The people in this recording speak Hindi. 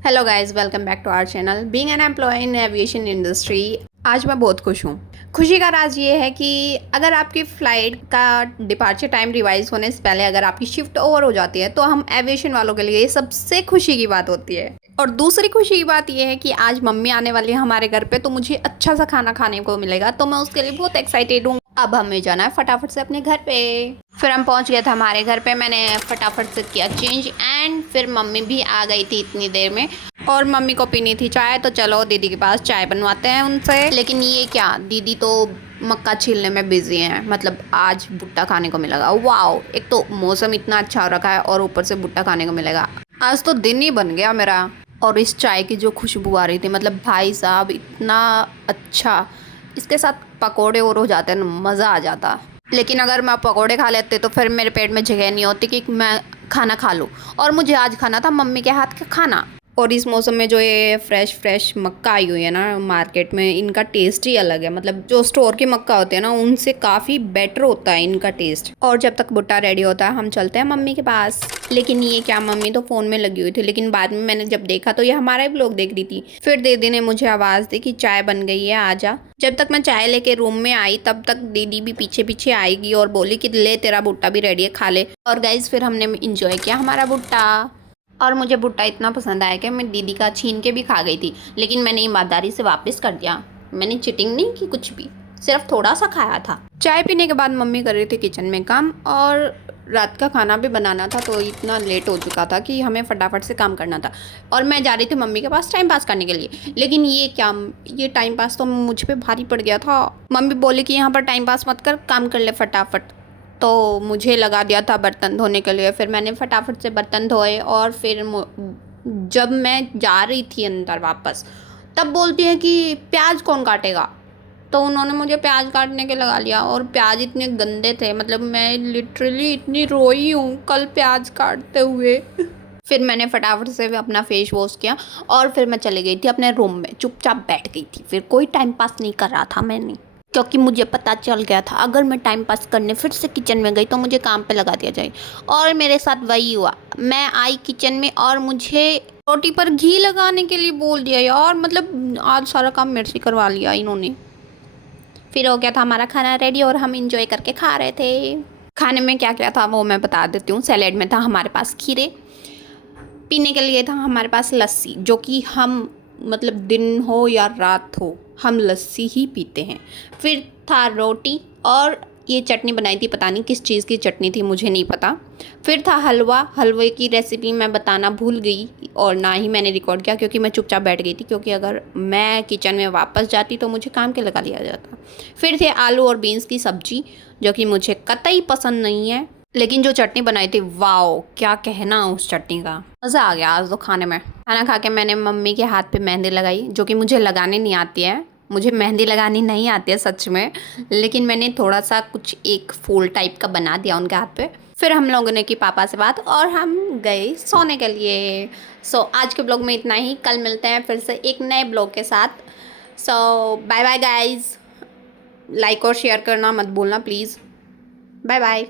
Hello guys, welcome back to our channel being an employ in aviation industry. आज मैं बहुत खुश हूँ। खुशी का राज ये है कि अगर आपकी फ़्लाइट का डिपार्चर टाइम रिवाइज होने से पहले अगर आपकी शिफ्ट ओवर हो जाती है तो हम एविएशन वालों के लिए सबसे खुशी की बात होती है। और दूसरी खुशी की बात यह है कि आज मम्मी आने वाली है हमारे घर पे, तो मुझे अच्छा सा खाना खाने को मिलेगा, तो मैं उसके लिए बहुत एक्साइटेड हूँ। अब हमें जाना है फटाफट से अपने घर पे। फिर हम पहुंच गए थे हमारे घर पे, मैंने फटाफट से किया चेंज एंड फिर मम्मी भी आ गई थी इतनी देर में। और मम्मी को पीनी थी चाय, तो चलो दीदी के पास चाय बनवाते हैं उनसे। लेकिन ये क्या, दीदी तो मक्का छीलने में बिजी हैं। मतलब आज भुट्टा खाने को मिलेगा। वाओ, एक तो मौसम इतना अच्छा हो रखा है और ऊपर से भुट्टा खाने को मिलेगा। आज तो दिन ही बन गया मेरा। और इस चाय की जो खुशबू आ रही थी, मतलब भाई साहब इतना अच्छा। इसके साथ पकोड़े और हो जाते हैं, मज़ा आ जाता। लेकिन अगर मैं पकोड़े खा लेते तो फिर मेरे पेट में जगह नहीं होती कि मैं खाना खा लूँ। और मुझे आज खाना था मम्मी के हाथ का खाना। और इस मौसम में जो ये फ्रेश फ्रेश मक्का आई हुई है ना मार्केट में, इनका टेस्ट ही अलग है। मतलब जो स्टोर की मक्का होते हैं ना, उनसे काफ़ी बेटर होता है इनका टेस्ट। और जब तक भुट्टा रेडी होता है हम चलते हैं मम्मी के पास। लेकिन ये क्या, मम्मी तो फ़ोन में लगी हुई थी, लेकिन बाद में मैंने जब देखा तो ये हमारा ही ब्लॉग देख रही थी। फिर दीदी ने मुझे आवाज़ दी कि चाय बन गई है, आजा। जब तक मैं चाय लेके रूम में आई तब तक दीदी भी पीछे पीछे आएगी और बोली कि ले तेरा भुट्टा भी रेडी है, खा ले। और गाइस फिर हमने इंजॉय किया हमारा भुट्टा। और मुझे भुट्टा इतना पसंद आया कि मैं दीदी का छीन के भी खा गई थी, लेकिन मैंने ईमानदारी से वापस कर दिया। मैंने चिटिंग नहीं की कुछ भी, सिर्फ थोड़ा सा खाया था। चाय पीने के बाद मम्मी कर रही थी किचन में काम, और रात का खाना भी बनाना था, तो इतना लेट हो चुका था कि हमें फटाफट से काम करना था। और मैं जा रही थी मम्मी के पास टाइम पास करने के लिए। लेकिन ये क्या, ये टाइम पास तो मुझ पे भारी पड़ गया था। मम्मी बोली कि यहाँ पर टाइम पास मत कर, काम कर ले फटाफट। तो मुझे लगा दिया था बर्तन धोने के लिए। फिर मैंने फटाफट से बर्तन धोए और फिर जब मैं जा रही थी अंदर वापस, तब बोलती है कि प्याज कौन काटेगा। तो उन्होंने मुझे प्याज काटने के लगा लिया, और प्याज इतने गंदे थे, मतलब मैं लिटरली इतनी रोई हूँ कल प्याज काटते हुए। फिर मैंने फटाफट से अपना फेस वॉश किया और फिर मैं चली गई थी अपने रूम में, चुपचाप बैठ गई थी। फिर कोई टाइम पास नहीं कर रहा था मैंने, क्योंकि मुझे पता चल गया था अगर मैं टाइम पास करने फिर से किचन में गई तो मुझे काम पे लगा दिया जाए। और मेरे साथ वही हुआ। मैं आई किचन में और मुझे रोटी पर घी लगाने के लिए बोल दिया यार। मतलब आज सारा काम मेरे से करवा लिया इन्होंने। फिर हो गया था हमारा खाना रेडी और हम इंजॉय करके खा रहे थे। खाने में क्या क्या था वो मैं बता देती हूँ। सैलेड में था हमारे पास खीरे, पीने के लिए था हमारे पास लस्सी, जो कि हम मतलब दिन हो या रात हो हम लस्सी ही पीते हैं। फिर था रोटी और ये चटनी बनाई थी, पता नहीं किस चीज़ की चटनी थी, मुझे नहीं पता। फिर था हलवा। हलवे की रेसिपी मैं बताना भूल गई और ना ही मैंने रिकॉर्ड किया, क्योंकि मैं चुपचाप बैठ गई थी, क्योंकि अगर मैं किचन में वापस जाती तो मुझे काम के लगा लिया जाता। फिर थे आलू और बीन्स की सब्जी, जो कि मुझे कतई पसंद नहीं है। लेकिन जो चटनी बनाई थी, वाओ क्या कहना उस चटनी का। मज़ा आ गया आज तो खाने में। खाना खा के मैंने मम्मी के हाथ पे मेहंदी लगाई, जो कि मुझे लगाने नहीं आती है। मुझे मेहंदी लगानी नहीं आती है सच में, लेकिन मैंने थोड़ा सा कुछ एक फूल टाइप का बना दिया उनके हाथ पे। फिर हम लोगों ने की पापा से बात और हम गए सोने के लिए। आज के ब्लॉग में इतना ही। कल मिलते हैं फिर से एक नए ब्लॉग के साथ। Bye bye guys. लाइक और शेयर करना मत भूलना प्लीज़। Bye bye.